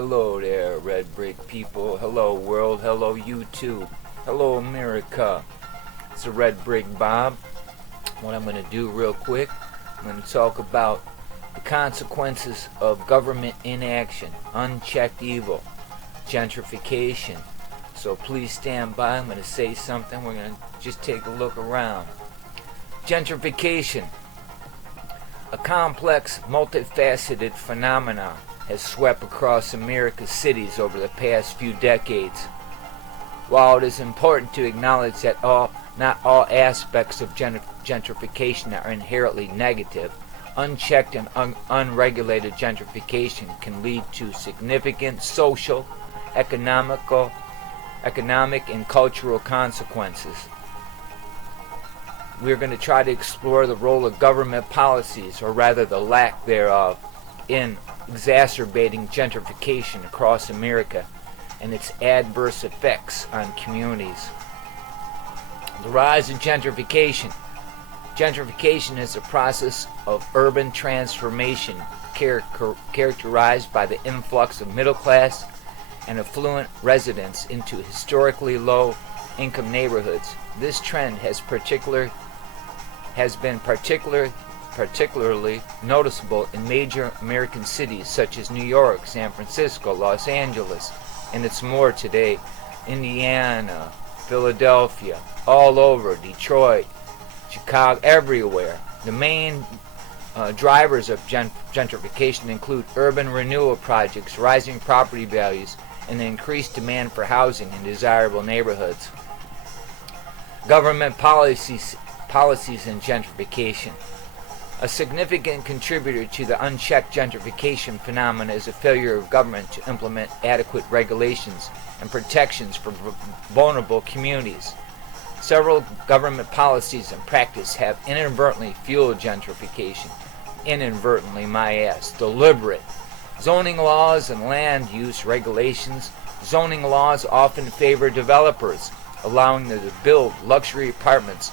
Hello there, Red Brick people. Hello world. Hello YouTube. Hello America. It's a Red Brick Bob. What I'm going to do real quick, I'm going to talk about the consequences of government inaction, unchecked evil, gentrification. So please stand by. I'm going to say something. We're going to just take a look around. Gentrification, a complex, multifaceted phenomenon, has swept across America's cities over the past few decades. While it is important to acknowledge that not all aspects of gentrification are inherently negative, unchecked and unregulated gentrification can lead to significant social, economic, and cultural consequences. We're going to try to explore the role of government policies, or rather the lack thereof, in exacerbating gentrification across America and its adverse effects on communities. The rise of gentrification. Gentrification is a process of urban transformation characterized by the influx of middle-class and affluent residents into historically low-income neighborhoods. This trend has been particularly noticeable in major American cities such as New York, San Francisco, Los Angeles, and it's more today, Indiana, Philadelphia, all over, Detroit, Chicago, everywhere. The main drivers of gentrification include urban renewal projects, rising property values, and the increased demand for housing in desirable neighborhoods. Government policies and gentrification. A significant contributor to the unchecked gentrification phenomena is a failure of government to implement adequate regulations and protections for vulnerable communities. Several government policies and practice have inadvertently fueled gentrification. Inadvertently, my ass. Deliberate. Zoning laws and land use regulations. Zoning laws often favor developers, allowing them to build luxury apartments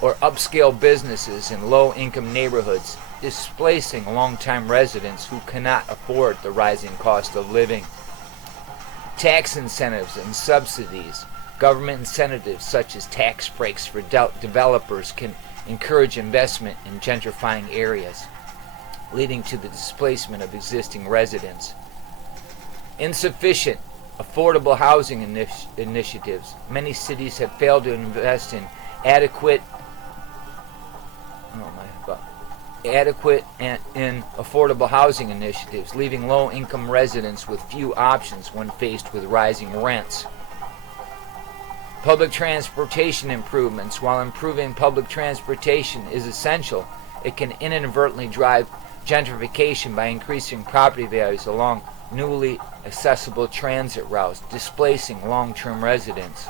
or upscale businesses in low-income neighborhoods, displacing long-time residents who cannot afford the rising cost of living. Tax incentives and subsidies. Government incentives such as tax breaks for developers can encourage investment in gentrifying areas, leading to the displacement of existing residents. Insufficient affordable housing initiatives. Many cities have failed to invest in adequate and in affordable housing initiatives, leaving low-income residents with few options when faced with rising rents. Public transportation improvements. While improving public transportation is essential, it can inadvertently drive gentrification by increasing property values along newly accessible transit routes, displacing long-term residents.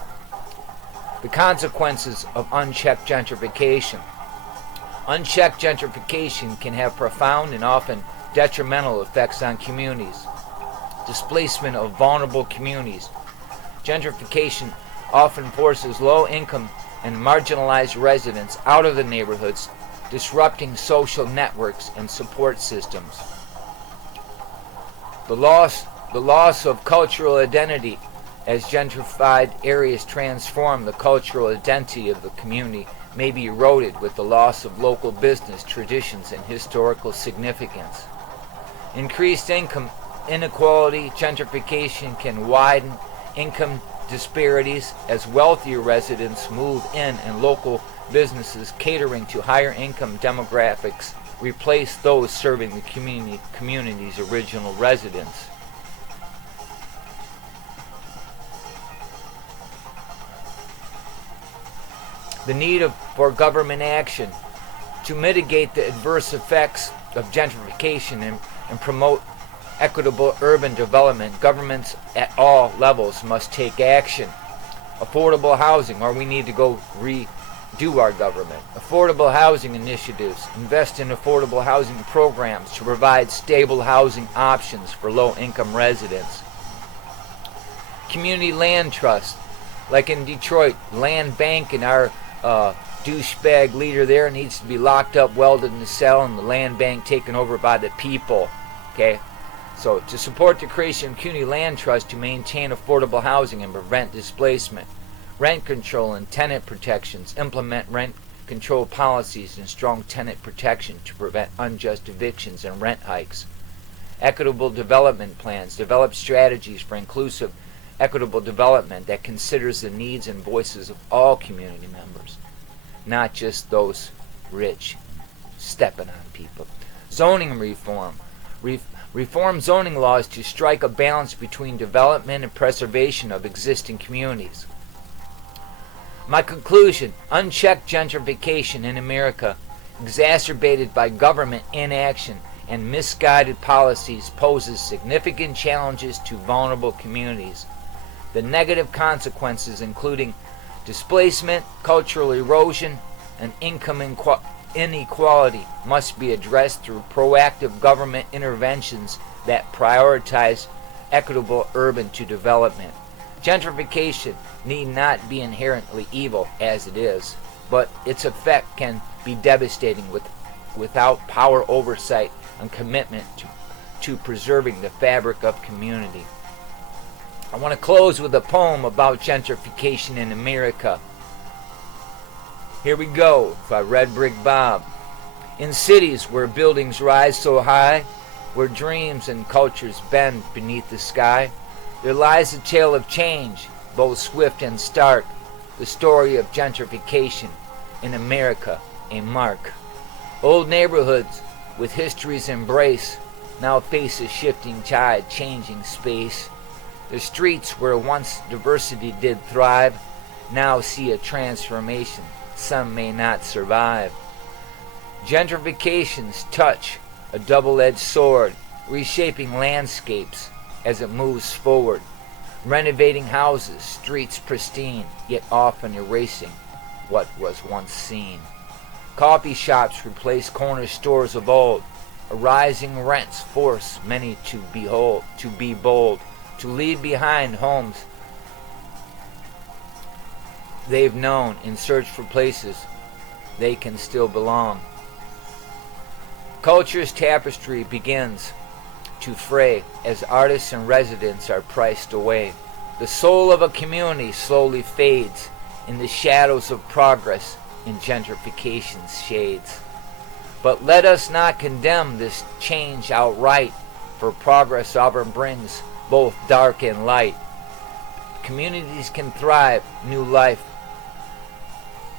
The consequences of unchecked gentrification. Unchecked gentrification can have profound and often detrimental effects on communities. Displacement of vulnerable communities. Gentrification often forces low-income and marginalized residents out of the neighborhoods, disrupting social networks and support systems. The loss of cultural identity. As gentrified areas transform, the cultural identity of the community may be eroded with the loss of local business traditions and historical significance. Increased income inequality. Gentrification can widen income disparities as wealthier residents move in and local businesses catering to higher income demographics replace those serving the community's original residents. The need for government action to mitigate the adverse effects of gentrification and promote equitable urban development. Governments at all levels must take action. Affordable housing, or we need to go redo our government. Affordable housing initiatives. Invest in affordable housing programs to provide stable housing options for low-income residents. Community land trust. Like in Detroit, land bank and our douchebag leader there needs to be locked up, welded in the cell, and the land bank taken over by the people. Okay, So, to support the creation of community land trusts to maintain affordable housing and prevent displacement, rent control and tenant protections, implement rent control policies and strong tenant protection to prevent unjust evictions and rent hikes, equitable development plans, develop strategies for inclusive, equitable development that considers the needs and voices of all community members, not just those rich stepping on people. Zoning reform. Reform zoning laws to strike a balance between development and preservation of existing communities. My conclusion: unchecked gentrification in America, exacerbated by government inaction and misguided policies, poses significant challenges to vulnerable communities. The negative consequences, including displacement, cultural erosion, and income inequality, must be addressed through proactive government interventions that prioritize equitable urban development. Gentrification need not be inherently evil as it is, but its effect can be devastating without power oversight and commitment to preserving the fabric of community. I want to close with a poem about gentrification in America. Here we go, by Red Brick Bob. In cities where buildings rise so high, where dreams and cultures bend beneath the sky, there lies a tale of change, both swift and stark, the story of gentrification in America, a mark. Old neighborhoods with history's embrace now face a shifting tide, changing space. The streets where once diversity did thrive now see a transformation some may not survive. Gentrification's touch, a double-edged sword, reshaping landscapes as it moves forward, renovating houses, streets pristine, yet often erasing what was once seen. Coffee shops replace corner stores of old. Rising rents force many to be bold, to leave behind homes they've known in search for places they can still belong. Culture's tapestry begins to fray as artists and residents are priced away. The soul of a community slowly fades in the shadows of progress in gentrification's shades. But let us not condemn this change outright, for progress often brings both dark and light. Communities can thrive, new life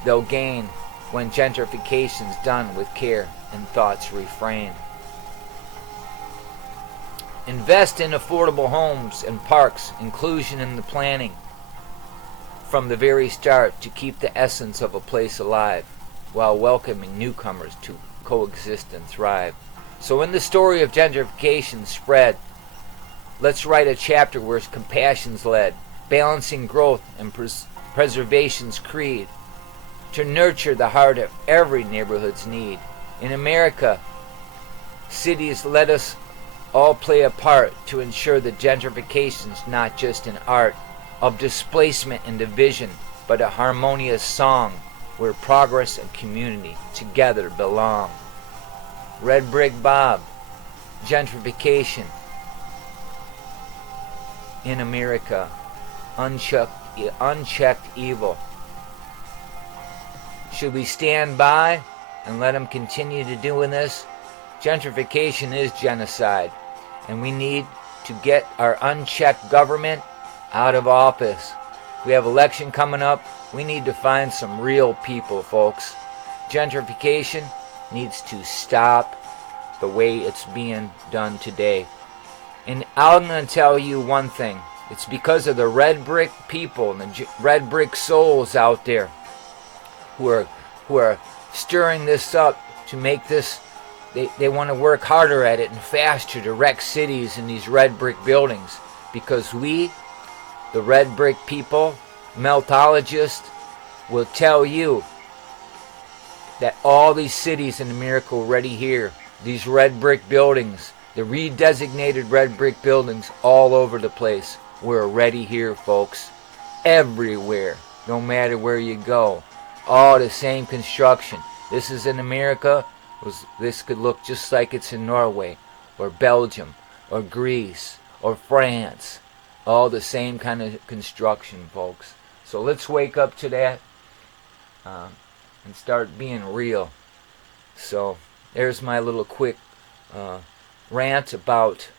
they'll gain when gentrification's done with care and thoughts refrain. Invest in affordable homes and parks, inclusion in the planning from the very start to keep the essence of a place alive while welcoming newcomers to coexist and thrive. So in the story of gentrification spread, let's write a chapter where compassion's led, balancing growth and preservation's creed, to nurture the heart of every neighborhood's need. In America, cities, let us all play a part to ensure that gentrification's not just an art of displacement and division, but a harmonious song where progress and community together belong. Red Brick Bob, gentrification in America, unchecked evil. Should we stand by and let them continue to doing this? Gentrification is genocide, and we need to get our unchecked government out of office. We have election coming up. We need to find some real people, folks. Gentrification needs to stop the way it's being done today. And I'm going to tell you one thing. It's because of the red brick people and the red brick souls out there who are stirring this up to make this. They want to work harder at it and faster to wreck cities in these red brick buildings, because we, the red brick people, meltologists, will tell you that all these cities in America already here, these red brick buildings, the redesignated red brick buildings all over the place, we're already here, folks. Everywhere, no matter where you go. All the same construction. This is in America. This could look just like it's in Norway or Belgium. or Greece or France. All the same kind of construction, folks. So let's wake up to that and start being real. So there's my little quick rant about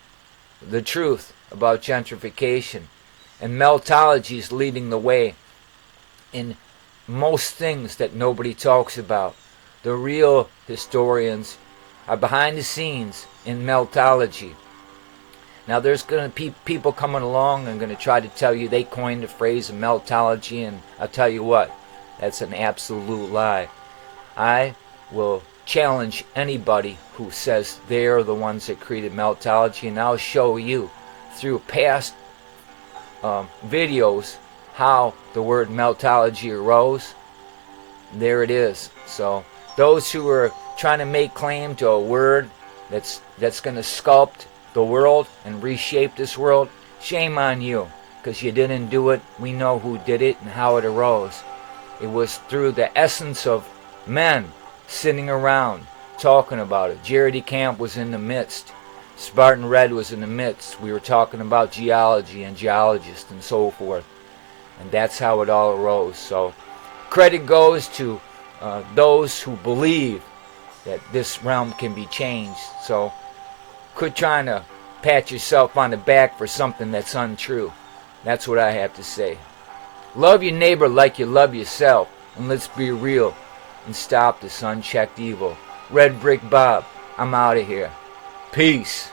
the truth about gentrification. And meltology is leading the way in most things that nobody talks about. The real historians are behind the scenes in meltology. Now there's going to be people coming along and going to try to tell you they coined the phrase of meltology, and I'll tell you what, that's an absolute lie. I will challenge anybody who says they're the ones that created meltology, and I'll show you through past videos how the word meltology arose. There it is. So those who are trying to make claim to a word that's going to sculpt the world and reshape this world, shame on you, because you didn't do it. We know who did it and how it arose. It was through the essence of men sitting around talking about it. Jerry Camp was in the midst. Spartan Red was in the midst. We were talking about geology and geologists and so forth. And that's how it all arose. So credit goes to those who believe that this realm can be changed. So quit trying to pat yourself on the back for something that's untrue. That's what I have to say. Love your neighbor like you love yourself. And let's be real and stop this unchecked evil. Red Brick Bob, I'm out of here. Peace.